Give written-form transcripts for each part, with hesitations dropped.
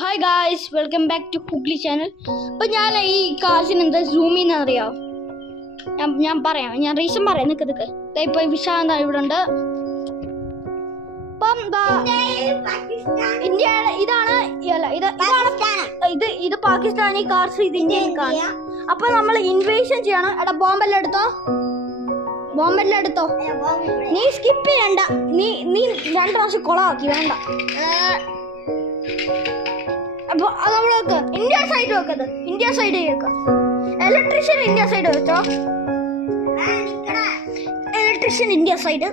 Hi guys, welcome back to Kugli channel. അപ്പം ഞാൻ ഈ കാർസിന് എന്താ സൂം ചെയ്യുന്ന അറിയാമോ? ഞാൻ പറയാം, ഞാൻ റീസൺ പറയാം. നിൽക്ക് ഇപ്പോൾ വിശാന്ത ഇവിടെ ഉണ്ട്. അപ്പം ഇന്ത്യ ഇതാണ് ഇത് പാകിസ്ഥാനി കാർസ്, ഇത് ഇന്ത്യൻ കാർ. അപ്പൊ നമ്മൾ ഇൻവേഷൻ ചെയ്യണം. എടാ ബോംബെല്ലാം എടുത്തോ. നീ സ്കിപ്പ് ചെയ്യണ്ട. നീ 2 പ്രാവശ്യം കൊളാക്കി വേണ്ട. അപ്പൊ അത് നമ്മൾ വെക്ക്. ഇന്ത്യ സൈഡ് വെക്കത്. ഇന്ത്യ സൈഡ് വെക്കാം. ഇലക്ട്രീഷ്യൻ ഇന്ത്യ സൈഡ് വെച്ചോ. Electrician India side.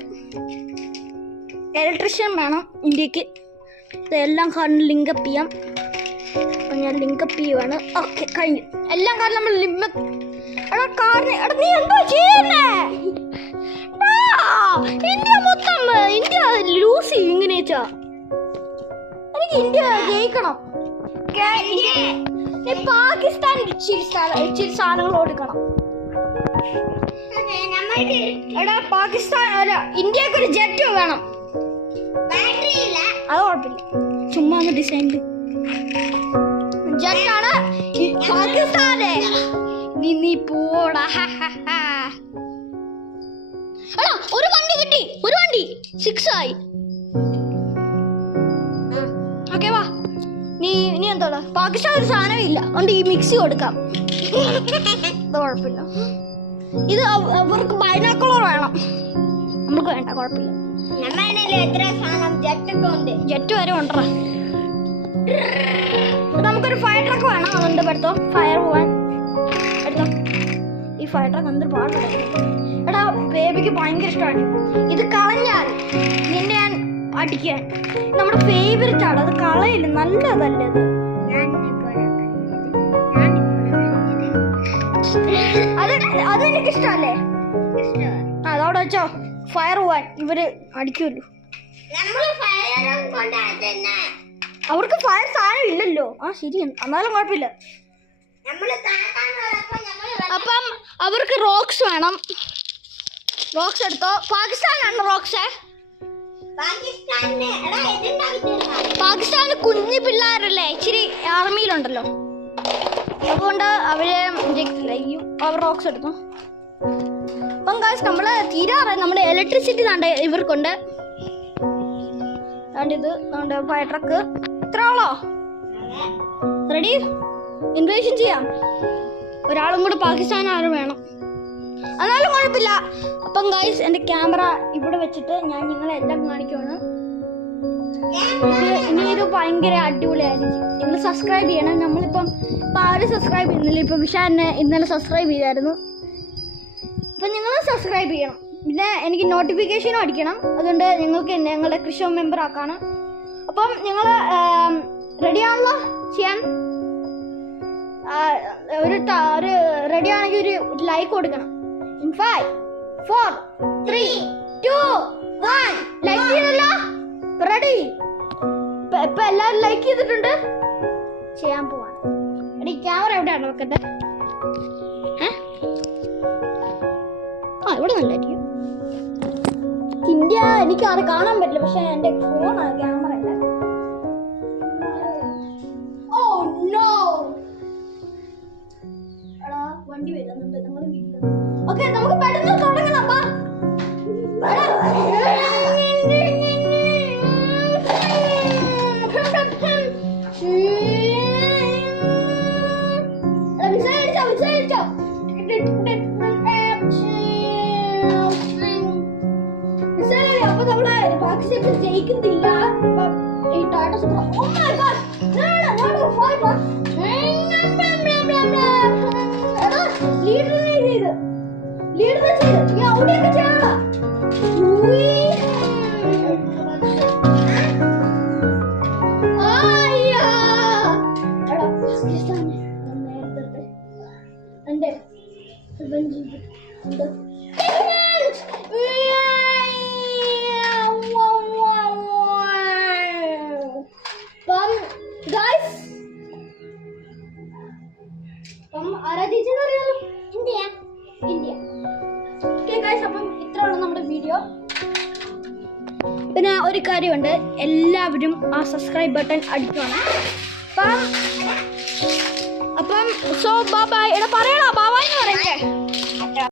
ഇലക്ട്രീഷ്യൻ വേണം ഇന്ത്യക്ക്. ഇതെല്ലാം കാരണം ലിങ്കപ്പ് ചെയ്യാം. അപ്പൊ ഞാൻ ലിങ്കപ്പ് ചെയ്യുവാണ്. ഓക്കെ, കഴിഞ്ഞു. എല്ലാം കാരണം നമ്മൾ നീ എന്തോ ചെയ്യുന്നേ? ഇന്ത്യ ലൂസ് ചെയ്യും ഇങ്ങനെ വെച്ചാ. എനിക്ക് ഇന്ത്യ ജയിക്കണം. പാകിസ്ഥാൻ ഇച്ചിരി സാധനങ്ങൾ കൊടുക്കണം. എടാ പാകിസ്ഥാൻ അല്ല, ഇന്ത്യക്ക് ഒരു ജെറ്റ് വേണം. അത് കുഴപ്പമില്ല, ചുമ്മാ ഡിസൈനില് ജെറ്റാണ് പാകിസ്ഥാന്. നീ പോടാ. എടാ ഒരു വണ്ടി കിട്ടി, ഒരു വണ്ടി 6 ആയി. ഓക്കെ വാ. നീ എന്താ പാകിസ്ഥാൻ ഒരു സാധനം ഇല്ല, അതുകൊണ്ട് ഈ മിക്സി കൊടുക്കാം. അത് കുഴപ്പമില്ല. ഇത് അവർക്ക് ബൈനാക്കുലർ വേണം, നമുക്ക് വേണ്ട. കുഴപ്പമില്ല. ജെറ്റ് വരെ ഉണ്ടോ? നമുക്കൊരു ഫയർ ട്രക്ക് വേണം. അതുകൊണ്ട് എടുത്തോ, ഫയർ പോവാൻ എടുത്തോ. ഈ ഫയർ ട്രക്ക് എന്തൊരു പാടുണ്ട്. എടാ ബേബിക്ക് ഭയങ്കര ഇഷ്ടമാണ്. ഇത് കളഞ്ഞാൽ നിന്നെ ഞാൻ അടിക്കാൻ. നമ്മുടെ ഫേവറേറ്റ് ആണ്. അത് കളയില്ല, നല്ലതല്ല അത്. അത് എനിക്ക് ഇഷ്ടമല്ലേ? അതവിടെ വെച്ചോ. ഫയർ പോവാൻ ഇവര് അടിക്കുമല്ലോ. അവർക്ക് ഫയർ സാധനം ഇല്ലല്ലോ. ആ ശരി, എന്നാലും കുഴപ്പമില്ല. അപ്പം അവർക്ക് റോക്സ് വേണം. റോക്സ് എടുത്തോ. പാകിസ്ഥാനാണ് റോക്സ്. പാകിസ്ഥാനിൽ കുഞ്ഞു പിള്ളേരല്ലേ, ഇച്ചിരി ആർമിയിലുണ്ടല്ലോ, അതുകൊണ്ട് അവരെ അവർ റോക്സ് എടുത്തു. അപ്പം കാശ് നമ്മള് തീരാറായി. നമ്മുടെ ഇലക്ട്രിസിറ്റി ഇവർക്കുണ്ട്. ഇത് ഫയർ ട്രക്ക്. ഇത്ര ആളോ? റെഡി? ഇൻവേഷൻ ചെയ്യാം. ഒരാളും കൂടെ പാകിസ്ഥാൻ ആരും വേണം, എന്നാലും കുഴപ്പമില്ല. അപ്പം ഗൈസ്, എൻ്റെ ക്യാമറ ഇവിടെ വെച്ചിട്ട് ഞാൻ നിങ്ങളെല്ലാം കാണിക്കുവാണ്. ഇനി ഇത് ഭയങ്കര അടിപൊളിയായിരിക്കും. നിങ്ങൾ സബ്സ്ക്രൈബ് ചെയ്യണം. നമ്മളിപ്പം ആരും സബ്സ്ക്രൈബ് ചെയ്യുന്നില്ല. ഇപ്പം വിശാലിനെ ഇന്നലെ സബ്സ്ക്രൈബ് ചെയ്തായിരുന്നു. അപ്പം നിങ്ങൾ സബ്സ്ക്രൈബ് ചെയ്യണം. പിന്നെ എനിക്ക് നോട്ടിഫിക്കേഷനും അടിക്കണം. അതുകൊണ്ട് നിങ്ങൾക്ക് ഞങ്ങളുടെ കൃഷി മെമ്പർ ആക്കാണ്. അപ്പം നിങ്ങൾ റെഡിയാണല്ലോ ചെയ്യാൻ? ഒരു റെഡി ആണെങ്കിൽ ഒരു ലൈക്ക് കൊടുക്കണം. 5 4 3 2 1 ലൈക്ക് ചെയ്തല്ലോ. റെഡി? ഇപ്പൊ എല്ലാവരും ലൈക്ക് ചെയ്തിട്ടുണ്ട്. ചെയ്യാൻ പോവാണ്. എടി ക്യാമറ എവിടെയാണ് വെക്കട്ടെ? ഇവിടെ നല്ലായിരിക്കും. ഇന്ത്യ എനിക്ക് അത് കാണാൻ പറ്റില്ല, പക്ഷെ എന്റെ ഫോണാണ് ക്യാമറ അല്ല. Oh no. എടാ വണ്ടി വരുന്നുണ്ട്. ഓക്കെ, നമുക്ക് പെട്ടെന്ന് തുടങ്ങണം. അപ്പൊ നമ്മള് പാകിസ്ഥാൻ ജയിക്കുന്നില്ല. ഈ ടാറ്റ അവിടെയൊക്കെ ചെയ്യണം. ഇന്ത്യ. അപ്പം ഇത്രയുള്ള നമ്മുടെ വീഡിയോ. പിന്നെ ഒരു കാര്യമുണ്ട്, എല്ലാവരും ആ സബ്സ്ക്രൈബ് ബട്ടൺ അടിക്കണം. അപ്പം സോ ബൈ. എടാ പറയടാ